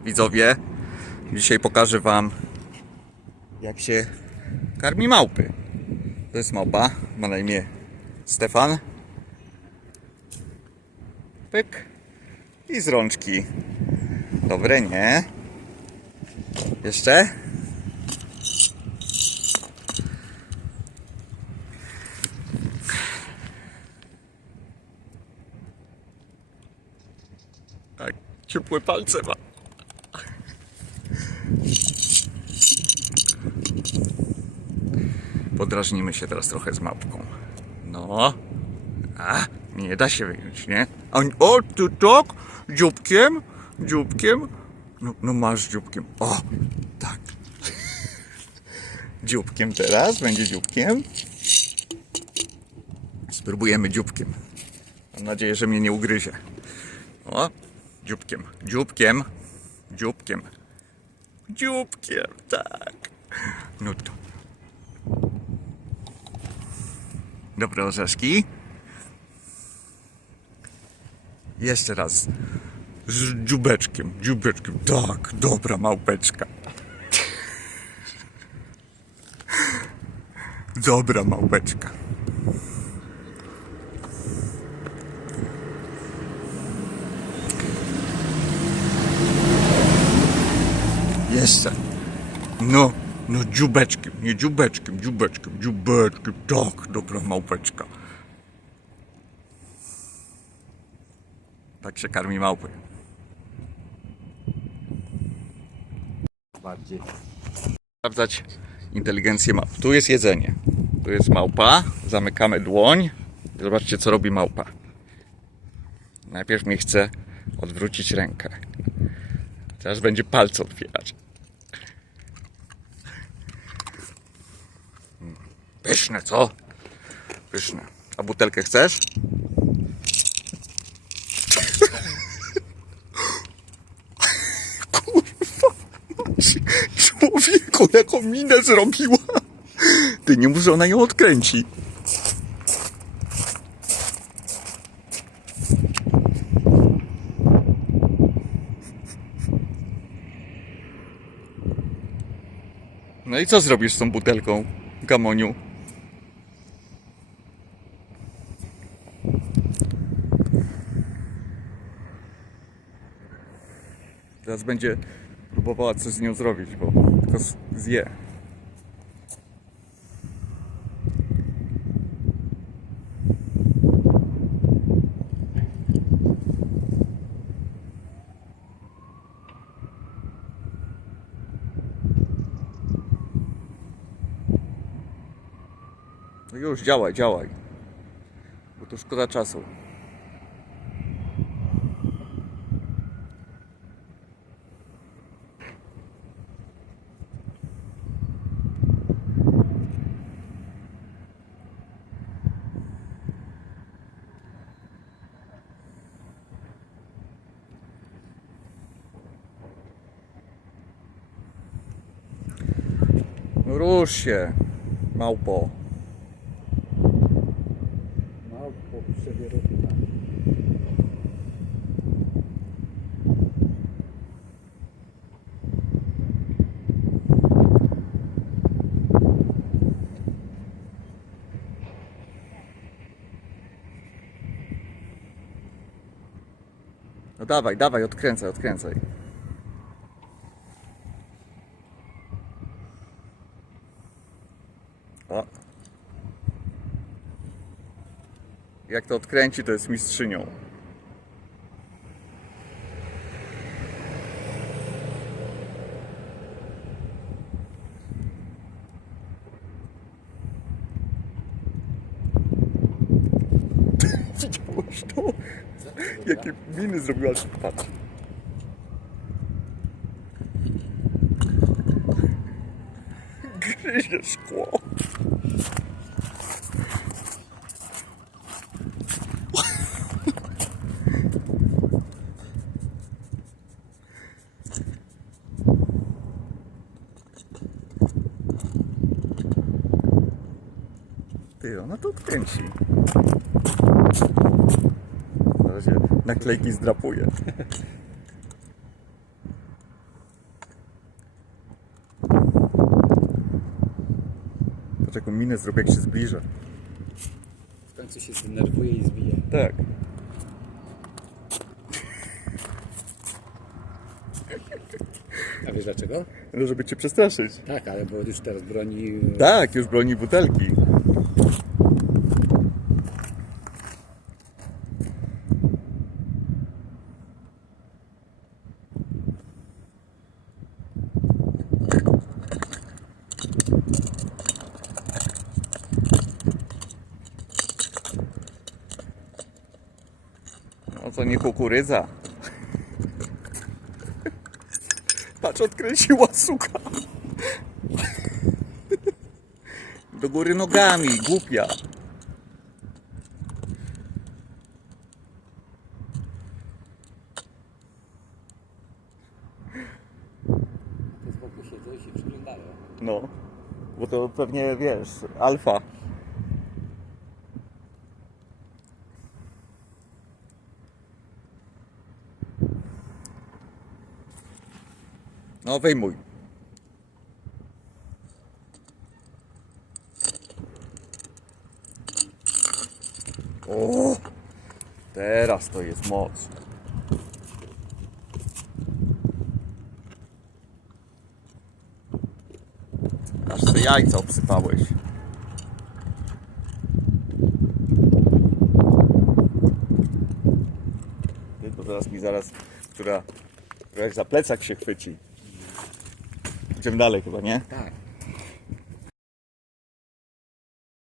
Widzowie, dzisiaj pokażę Wam, jak się karmi małpy. To jest małpa, ma na imię Stefan. Pyk. I z rączki. Dobre, nie? Jeszcze? Tak, ciepłe palce ma. Podrażnimy się teraz trochę z małpką. No. A, nie da się wyjąć, nie? A, o, ty tak? Dzióbkiem? Dzióbkiem? No, no masz dzióbkiem. O, tak. Dzióbkiem teraz, będzie dzióbkiem. Spróbujemy dzióbkiem. Mam nadzieję, że mnie nie ugryzie. O, dzióbkiem, dzióbkiem, dzióbkiem. Dzióbkiem, tak. No to. Dobre orzeszki. Jeszcze raz. Z dziubeczkiem, dziubeczkiem. Tak, dobra małpeczka. Dobra małpeczka. Jeszcze. No, no dziubeczkiem, nie dziubeczkiem, dziubeczkiem, dziubeczkiem. Tak, dobra małpeczka. Tak się karmi małpy. bardziej. Sprawdzać inteligencję małp. Tu jest jedzenie. Tu jest małpa. Zamykamy dłoń. Zobaczcie, co robi małpa. Najpierw mi chce odwrócić rękę. Teraz będzie palce otwierać. Pyszne, co? Pyszne. A butelkę chcesz? Kurwa. Człowieku, jaką minę zrobiła. Ty, nie muszę, ona ją odkręci. No i co zrobisz z tą butelką, Gamoniu? Teraz będzie próbowała coś z nią zrobić, bo tylko zje. No już, działaj, działaj. Bo to szkoda czasu. Rusz się, małpo. Małpo przewierotna. No dawaj, dawaj, odkręcaj, odkręcaj. O. Jak to odkręci, to jest mistrzynią. Widziałeś to? Jakie miny zrobiła, patrz. Gryzie szkło. Ty, ona to odkręci. Na razie naklejki zdrapuje. Zobacz jaką minę zrobię jak się zbliża. W końcu się zdenerwuje i zbije. Tak. A wiesz dlaczego? No, żeby cię przestraszyć. Tak, ale bo już teraz broni... Tak, już broni butelki. To nie kukurydza. Patrz, odkręciła suka. Do góry nogami, głupia. No, bo to pewnie wiesz, alfa. No, wyjmuj. O, teraz to jest moc. Aż te jajca obsypałeś. Ty, bo zaraz mi zaraz, która, któraś za plecak się chwyci. Idziemy dalej chyba, nie? Tak.